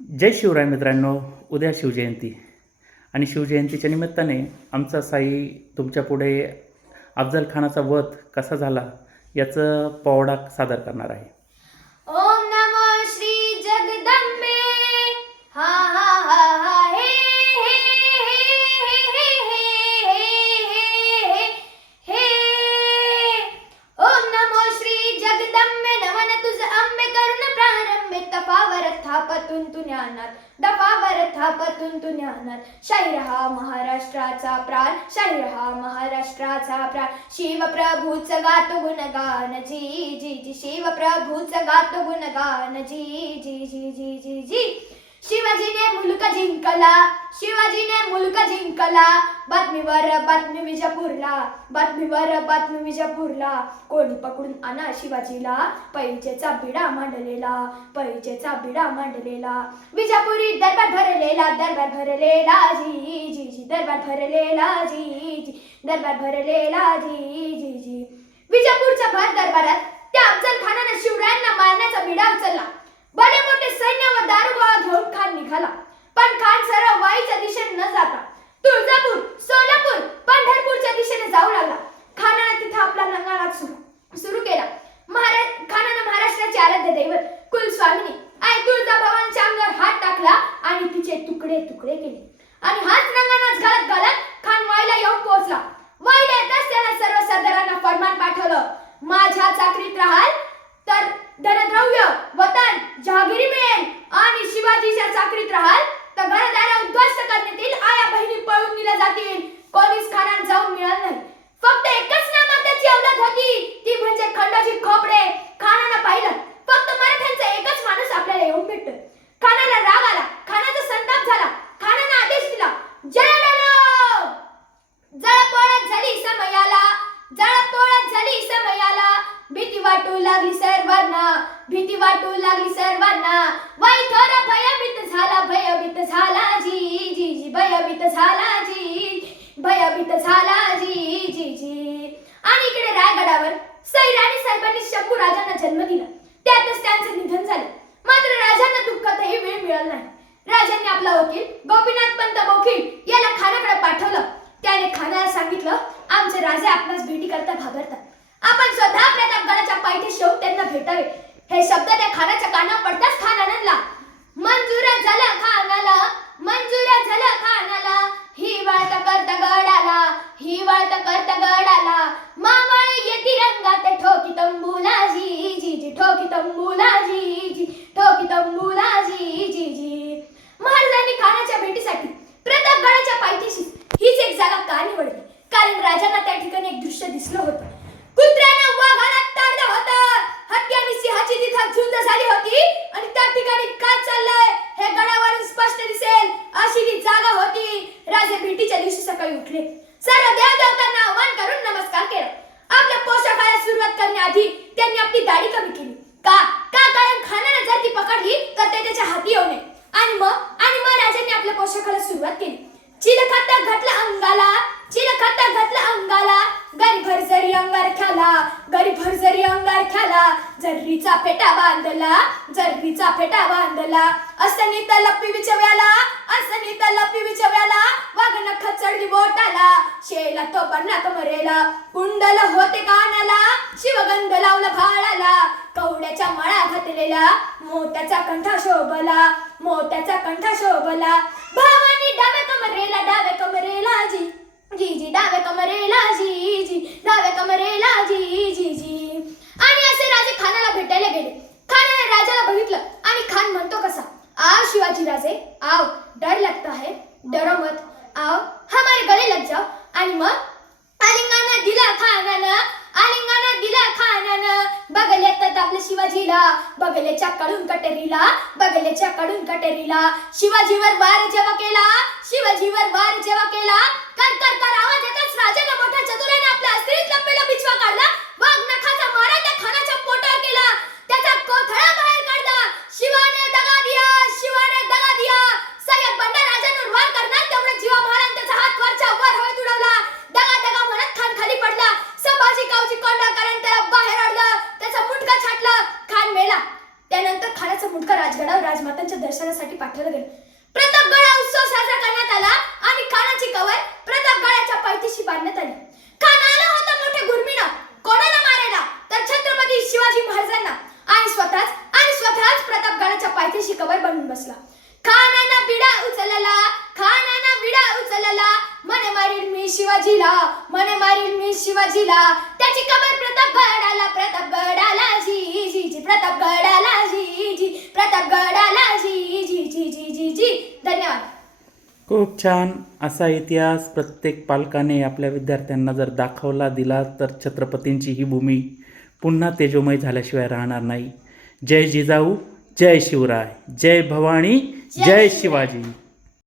जय शिवराय मित्रांनो. उद्या शिवजयंती आणि शिवजयंतीच्या निमित्ताने आमचा साई तुमच्यापुढे अफजल खानाचा वध कसा झाला याचं पोवाडा सादर करणार आहे. ओम नमो श्री जगदंबे. हा हा हा हा हे हे हे हे हे हे हे. ओम नमो श्री जगदंबे. नमन तुझ अंबे करुण प्रारंभे. तपावर थापतून तू ज्ञानात, दफावर थापतून तू ज्ञानात. शाहीर हा महाराष्ट्राचा प्राण, शाहीर हा महाराष्ट्राचा प्राण. शिवप्रभूच गातो गुणगान जी जी जी. शिवप्रभूच गातो गुणगान जी जी जी जी जी जी. शिवाजीने मुलुक जिंकला, शिवाजीने मुलुक जिंकला. बातमीवर बातमी विजापूरला, बातमीवर बातमी विजापूरला. कोणी पकडून आणा शिवाजीला, पैजेचा बिडा मांडलेला, पैजेचा बिडा मांडलेला. विजापुरी दरबार भरलेला, दरबार भरलेला जी जी जी. दरबार भरलेला जी जी. दरबार भरलेला जी जी जी. विजापूरच्या भर दरबारात त्या अफजल खानाने शिवरायांना मारण्याचा बिडा उचलला. बडे मोठे सैन्य व दारुगोळा घेऊन खान निघाला. पण खान सरळ वाईच्या दिशेने न जाता तुळजापूर, सोलापूर, पंढरपूरच्या दिशेने जाऊ लागला. खानाने तिथे आपला नंगानाद सुरू केला. खानाने महाराष्ट्राचे आराध्य दैवत कुलस्वामिनी आई तुळजाभवानीच्या अंगावर हात टाकला आणि तिचे तुकडे तुकडे केले. आणि हाच नंगानाद घालत घालत खान वाईला येऊन पोहोचला. वाईला येताच त्याने सर्व सरदारांना फरमान पाठवलं, माझ्या चाकरीत राहाल तर धनद्रव्य, वतन, जहागिरी मिळेल. आणि शिवाजीच्या चाकरीत राहाल तर घरदारा उद्ध्वस्त करण्यात येईल, आया बहिणी पळून नेल्या जातील. कोणीच खानात जाऊन मिळालं नाही. फक्त एकच नामांताची अवलाद होती, ती म्हणजे खंडोजी खोपडे. खानानं पाहिलं फक्त मराठ्यांचा एकच माणूस आपल्याला येऊन भेटतो. खानाला राग आला, खानाचा संताप झाला. खानानं आदेश दिला, जळालो. जळपोळत झाली समयाला, जळपोळत झाली समयाला. भीती वाटू लागली सर्वांना, भीती वाटू लागली सर्वांना. वाई थोर भयभीत झाला, भयभीत झाला जी जी जी. भयभीत झाला जी, भयभीत झाला जी जी जी. आणि इकडे रायगडावर सैराणी साहेबांनी शंभू राजांना जन्म दिला. त्यातच त्यांचे निधन झाले. मात्र राजांना दुःखातही वेळ मिळाला नाही. राजांनी आपला वकील गोपीनाथ पंत बोखील याला खानाकडे पाठवलं. त्याने खानाला सांगितलं, आमचे राजे आपणास भेटी करता घाबरतात, आपण स्वतः प्रतापगडाच्या पायथ्याशी येऊन त्यांना भेटावे. हे शब्द त्या खानाच्या कानावर पडताच खान आनंदला. मंजूर झालं खानाला, मंजूर झालं खानाला. ही वाळत करता गडाला, ही वाळत करता गडाला. मावळ येती रंगात ठोकी तंबूला जी जी जी. ठोकी तंबूला जी जी. ठोकी तंबूला जी जी जी. महाराजांनी खानाच्या भेटीसाठी प्रतापगडाच्या पायथ्याशी हीच एक जागा का निवडली? कारण राजांना त्या ठिकाणी एक दृश्य दिसलं होतं. कुत्र्यानं वाघाला ताडलं होतं. हत्ती आणि सिंहाची तिथं झुंज झाली होती. आणि त्या ठिकाणी काय चाललंय हे गडावरून स्पष्ट दिसेल अशी ती जागा होती. राजे भेटीच्या दिवशी सकाळी उठले. सर्व देवदेवतांना आवाहन करून नमस्कार केला. आपल्या पोशाखाला सुरुवात करण्याआधी त्यांनी आपली दाढी कमी केली. का कारण खानानं जर ती पकडली तर ते त्याच्या हाती येऊ नये. आणि मग राजांनी आपल्या पोशाखाला सुरुवात केली. चिलखत घातला अंगाला, चिलखत घातला अंगाला. गरीभर जरी अंगार ख्याला, गरीभर जरी अंगार ख्याला. जर्रीचा फेटा बांधला, जर्रीचा फेटा बांधला. असनी तर लपी विचव्याला, असनी तर लपी विचव्याला. वाघ नख चढली बोटाला, शेला तो पन्ना कमरेला. कुंडल होते कानाला, शिवगंध लावला भाळाला. कवड्याच्या मळा घातलेला, मोत्याचा कंठा शोभला, मोत्याचा कंठा शोभला. भावानी डाव्या कमरेला, डाव्या कमरेला जी जी जी. डाव्या कमरेला जी जी. डाव्या कमरेला जी जी जी. आणि असे राजे खानाला भेटायला गेले. खानाने राजाला बघितलं आणि खान म्हणतो कसा, आओ शिवाजी राजे, आओ. डर लगता है, डरो मत, आओ हमारे गले लग जाओ. आणि मग आलिंगाना दिला खानानं, आलिंगाना दिला खानानं. बघले तर आपल्या शिवाजीला, बघलेच्या कडून कटेरीला, बघलेच्या कडून कटेरीला. शिवाजीवर वार जेव्हा केला, शिवाजीवर वार जेव्हा केला. कर कर कर आवाज येताच राजाला मोठ्या चतुराने आपल्या अस्त्रीत लपलेला बिछवा काढला. वाघ नखाचा मारा त्या खानाच्या पोटावर केला. त्याचा कोथळा बाहेर काढला. शिवाने दगा दिया, शिवाने दगा दिया. सगळ्या बंडा राजांवर वार करणार तेवढा जीवा महाराज त्याचा हात वरच्या वर हवेत उडवला. दगा दगा म्हणत खान खाली पडला. संभाजी गावची कोंडा कारण त्याला बाहेर आणलं. त्याचा मुंडका छाटला. खान मेला. त्यानंतर खानाचा मुंडका राजगडावर राजमातांच्या दर्शनासाठी पाठवलं गेलं. प्रतापगड उत्सव साजरा करण्यात आला आणि खानाची कवर प्रतापगडाच्या पायथ्याशी बांधण्यात आली. खान आला होता मोठ्या गुरमीनं, कोणाला मारायला तर छत्रपती शिवाजी महाराजांना, आणि स्वतःच प्रतापगडाच्या पायथ्याशी कवर बनवून बसला. खानानं विडा उचलला, मने मारील मी शिवाजीला, त्याची कबर प्रतापगडाला जी जी जी, प्रतापगडाला जी जी, प्रतापगडाला जी जी जी जी जी जी. धन्यवाद. खूप छान. असा इतिहास प्रत्येक पालकाने आपल्या विद्यार्थ्यांना जर दाखवला दिला तर छत्रपतींची ही भूमी पुन्हा तेजोमय झाल्याशिवाय राहणार नाही. जय जिजाऊ, जय शिवराय, जय भवानी, जय शिवाजी.